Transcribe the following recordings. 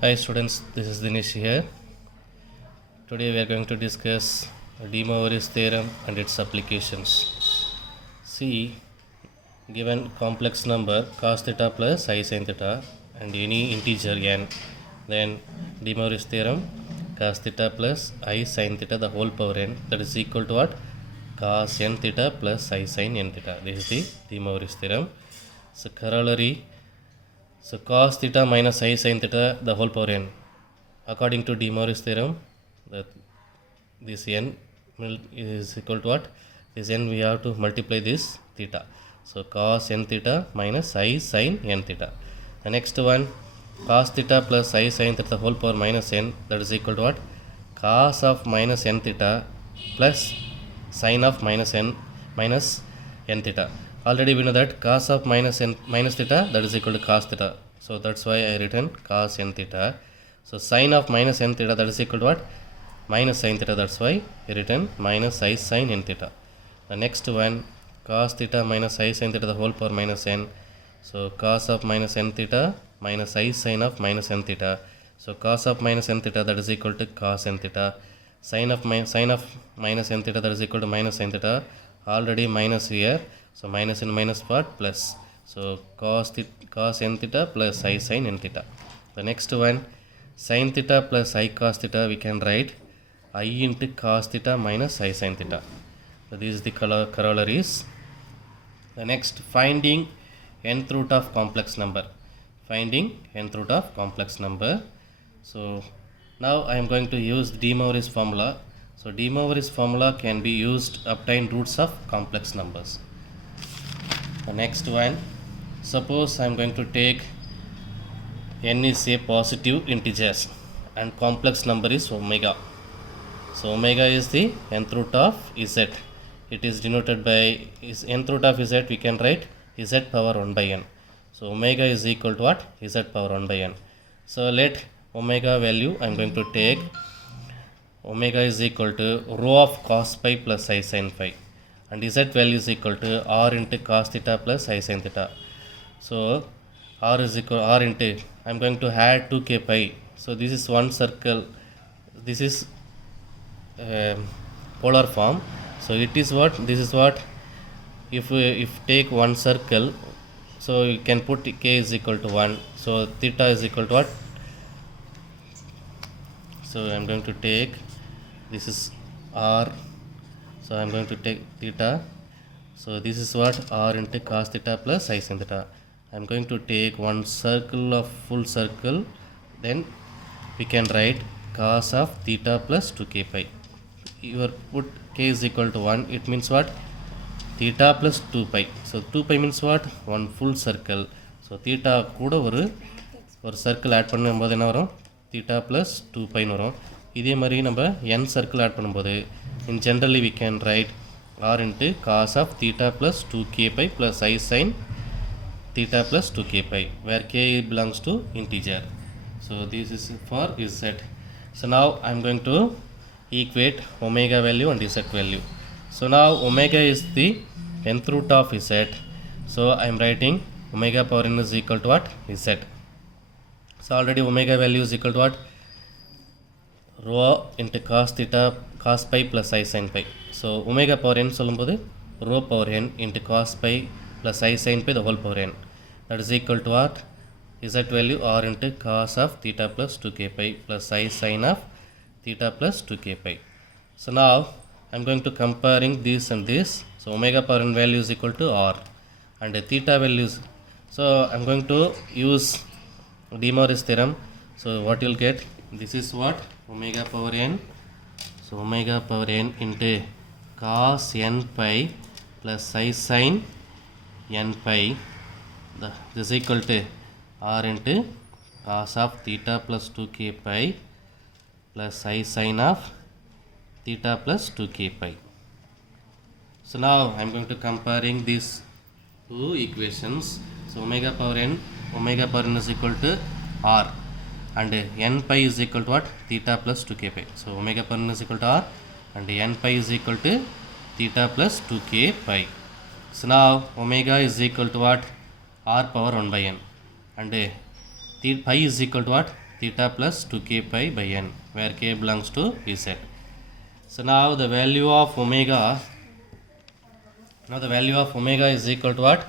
Hi students, this is Dinesh here. Today we are going to discuss De Moivre's theorem and its applications. See, given complex number cos theta plus I sin theta and any integer n, then De Moivre's theorem cos theta plus I sin theta the whole power n, that is equal to what? Cos n theta plus I sin n theta. This is the De Moivre's theorem. So corollary, so cos theta minus I sin theta the whole power n. According to De Moivre's theorem, that this n is equal to what? This n we have to multiply this theta. So cos n theta minus I sin n theta. The next one, cos theta plus I sin theta the whole power minus n, that is equal to what? Cos of minus n theta plus sin of minus n theta. Already we know that cos of minus theta, that is equal to cos theta. So that's why I written cos n theta. So sin of minus n theta, that is equal to what? Minus sin theta, that's why I written minus I sin n theta. The next one, cos theta minus I sin theta the whole power minus n. So cos of minus n theta minus I sin of minus n theta. So cos of minus n theta, that is equal to cos n theta. Sin of minus n theta, that is equal to minus sin theta. Already minus here, so minus in minus part plus. So cos n theta plus I sin n theta. The next one, sin theta plus I cos theta, we can write I into cos theta minus I sin theta. So this is the corollaries. The next, finding nth root of complex number. Finding nth root of complex number. So now I am going to use De Moivre's formula. So De Moivre's formula can be used to obtain roots of complex numbers. The next one, suppose I am going to take n is a positive integer and complex number is omega. So omega is the nth root of z. It is denoted by nth root of z, we can write z power 1 by n. So omega is equal to what? Z power 1 by n. So let omega value, I am going to take omega is equal to rho of cos pi plus I sin phi, and z value is equal to r into cos theta plus I sin theta. So r is equal r into, I am going to add 2k pi. So this is one circle, this is polar form. So it is what, this is what, if take one circle, so you can put k is equal to 1, so theta is equal to what? So I am going to take, this is r, so I am going to take theta, so this is what, r into cos theta plus I sin theta. I am going to take one circle of full circle, then we can write cos of theta plus 2k pi. You put k is equal to 1, it means what? Theta plus 2 pi. So 2 pi means what? One full circle. So theta கூட ஒரு circle add பண்ணும்போது என்ன வரும்? Theta plus 2 pi வரும். இதே மாதிரி நம்ம n circle add பண்ணும்போது, in generally we can write r into cos of theta plus 2k pi plus I sin theta plus 2k pi, where k belongs to integer. So this is for z. So now I am going to equate omega value and z value. So now omega is the nth root of z. So I am writing omega power n is equal to what? Z. So already omega value is equal to what? Rho into cos theta cos pi plus I sin pi. So omega power n சொல்லும்போது rho power n into cos pi plus I sin pi the whole power n. That is equal to what? Z value r into cos of theta plus 2k pi plus I sin of theta plus 2k pi. So now I am going to comparing this and this. So omega power n value is equal to r and theta values. So I am going to use De Moivre's theorem. So what you will get, this is what? Omega power n. So omega power n into cos n pi plus I sin n pi, this is equal to r into cos of theta plus 2k pi plus I sin of theta plus 2k pi. So now I am going to comparing these two equations. So omega power n is equal to r and n pi is equal to what? Theta plus 2k pi. So omega power n is equal to r and n pi is equal to theta plus 2k pi. So now omega is equal to what? R power 1 by n and pi is equal to what? theta plus 2k pi by n, where k belongs to z. So now the value of omega is equal to what?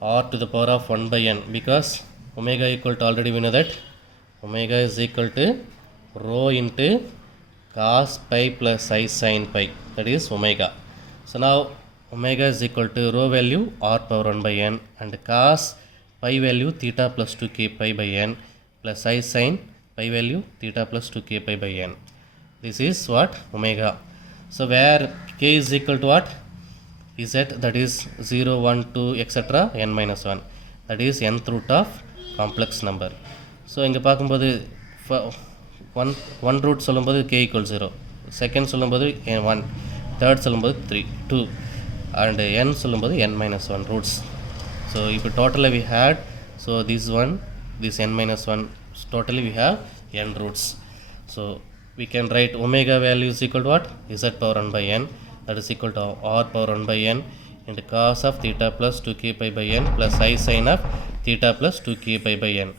R to the power of 1 by n, because omega equal to, already we know that omega is equal to rho into cos pi plus I sin pi, that is omega. So now omega is equal to rho value r power 1 by n and cos pi value theta plus 2k pi by n plus I sin pi value theta plus 2k pi by n. This is what? Omega. So where k is equal to what? Z, that is 0, 1, 2, etc. n minus 1, that is nth root of complex number. So இங்கே பார்க்கும்போது one root சொல்லும்போது k equals 0, second சொல்லும்போது 1, third சொல்லும்போது 3, 2 and n சொல்லும்போது n minus 1 roots. So இப்போ totally we had, so this one, this n minus 1, totally we have n roots. So we can write omega value is equal to what? Z power 1 by n, that is equal to r power 1 by n into cos of theta plus 2k pi by n plus I sin of theta plus 2k pi by n,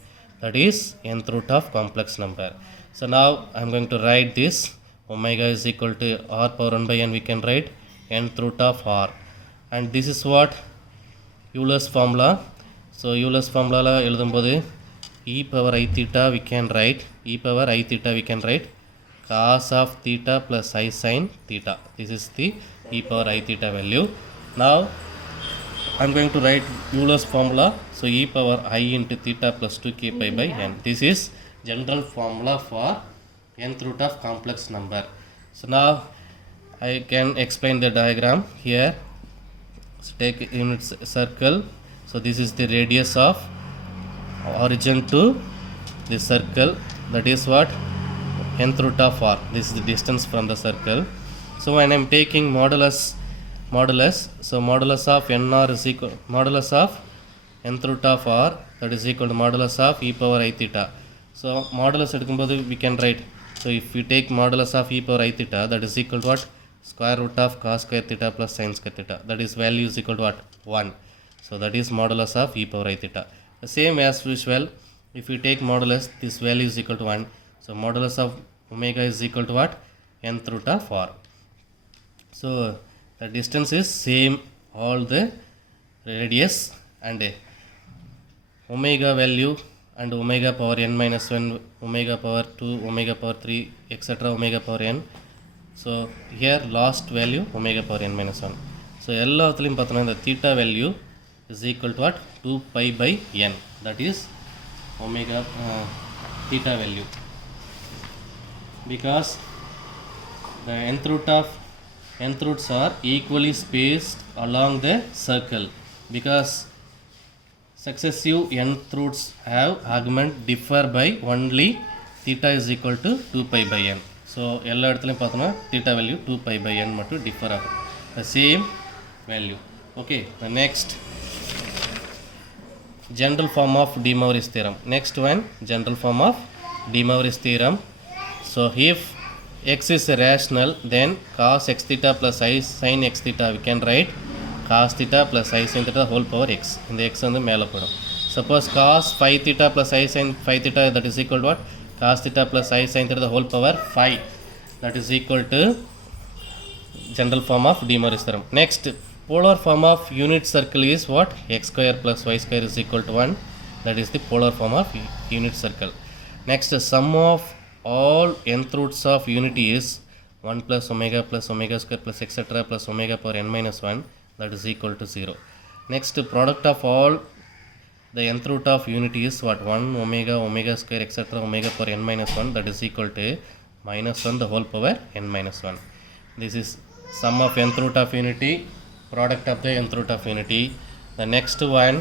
that is nth root of complex number. So now I am going to write this omega is equal to r power 1 by n, we can write nth root of r, and this is what? Euler's formula. So Euler's formula la எழுதும்போது e power I theta we can write, e power I theta we can write cos of theta plus I sin theta. This is the e power I theta value. Now I am going to write Euler's formula. So e power I into theta plus 2k pi by n. This is general formula for nth root of complex number. So now I can explain the diagram here. So take unit circle. So this is the radius of origin to the circle, that is what? Nth root of r. This is the distance from the circle. So when I am taking modulus, so modulus of nr is equal modulus of nth root of r, that is equal to modulus of e power I theta. So modulus எடுக்கும்போது we can write, so if we take modulus of e power I theta, that is equal to what? Square root of cos square theta plus sin square theta, that is value is equal to what? 1. So that is modulus of e power I theta. The same as usual, if we take modulus, this value is equal to 1. So modulus of omega is equal to what? Nth root of r. So the distance is same, all the radius, and omega value and omega power n minus 1, omega power 2, omega power 3, etc. omega power n. So here last value omega power n minus 1. So எல்லாத்துலயும் பார்த்தோம்னா இந்த theta value is equal to what? 2 pi by n, that is omega theta value, because the nth roots are equally spaced along the circle, because successive nth roots have argument differ by only theta is equal to 2 pi by n. So எல்லா இடத்துலயும் பார்த்தோம்னா theta value 2 pi by n மட்டும் differ ஆகும், the same value. Okay, the next general form of De Moivre's theorem. Next one, general form of De Moivre's theorem. So if x is rational, then cos x theta plus I sin x theta we can write cos theta plus I sin theta whole power x. இந்த x வந்து மேலே போடும். Suppose cos phi theta plus I sin phi theta, that is equal to what? Cos theta plus I sin theta the whole power phi, that is equal to general form of De Moivre's theorem. Next, polar form of unit circle is what? X square plus y square is equal to 1, that is the polar form of unit circle. Next, sum of all nth roots of unity is 1 plus omega square plus etc. plus omega power n minus 1, that is equal to 0. Next, product of all the nth root of unity is what? 1 omega square etc. omega power n minus 1, that is equal to minus 1 the whole power n minus 1. This is sum of nth root of unity, product of the nth root of unity. The next one,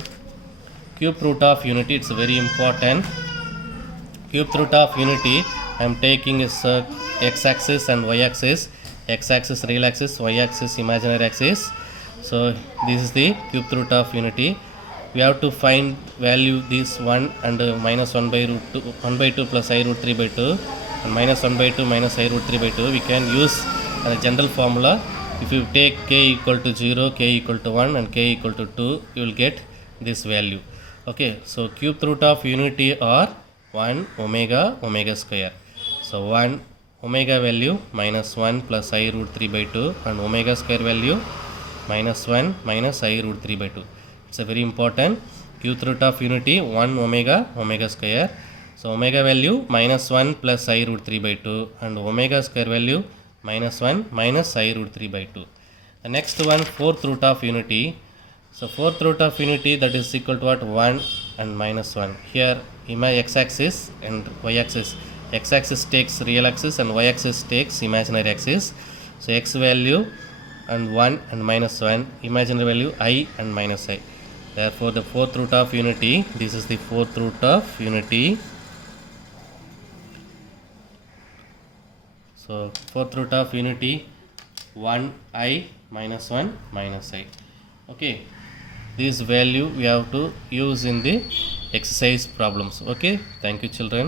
cube root of unity, it's very important. Cube root of unity, I am taking is x axis and y axis, x axis real axis, y axis imaginary axis. So this is the cube root of unity. We have to find value this 1 and minus 1 by root 2, 1 by 2 plus I root 3 by 2 and minus 1 by 2 minus I root 3 by 2. We can use a general formula. If you take k equal to 0, k equal to 1 and k equal to 2, you will get this value. Okay, so cube root of unity are 1 omega square. So 1 omega value minus 1 plus I root 3 by 2 and omega square value minus 1 minus I root 3 by 2. It's a very important cube root of unity 1 omega square. So omega value minus 1 plus I root 3 by 2 and omega square value minus 1 minus I root 3 by 2. The next one, fourth root of unity. So fourth root of unity, that is equal to what? 1 and minus 1. Here x-axis and y-axis. X-axis takes real axis and y-axis takes imaginary axis. So x value and 1 and minus 1, imaginary value I and minus I. Therefore the fourth root of unity, this is the fourth root of unity. So fourth root of unity 1I minus 1 minus I. Okay, this value we have to use in the exercise problems. Okay, thank you children.